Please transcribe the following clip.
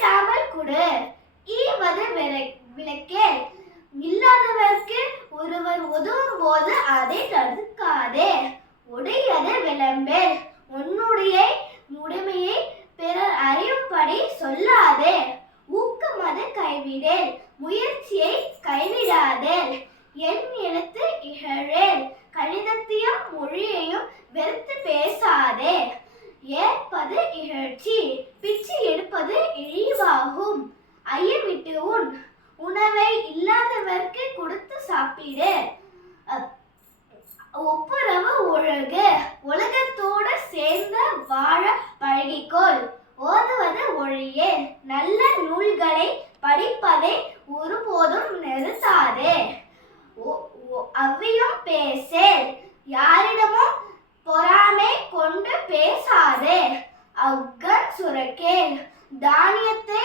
பேசாமல் கொடு. ஈவது விளக்கேல். இல்லாதவர்க்கு ஒருவர் உதவும் போது அதை தடுக்காதே. உடையது விளம்பேல். உன்னுடைய உடைமையை பிறர் அறியும்படி சொல்லாதே. ஊக்கமது கைவிடேல். முயற்சியை கைவிடாதேல். என் எழுத்து இகழேல். கணிதத்தையும் மொழியையும் வெறுத்து பேசாதே. ஏற்பது இகழ்ச்சி, பிச்சை எடுப்பது இழிவாகும். ஐயமிட்டு உன். உணவை இல்லாதவர்க்கு கொடுத்து சாப்பிடு. ஒப்புரவு ஒழுகு. உலகத்தோடு சேர்ந்து வாழ பழகிக்கொள். ஓதுவது ஒழியே. நல்ல நூல்களை படிப்பதை ஒருபோதும் நிறுத்தாதே. அவ்வியம் பேசேல். யாரிடமும் பொறாமை கொண்டு பேசாதே. அக்கண் சுரக்கேல். தானியத்தை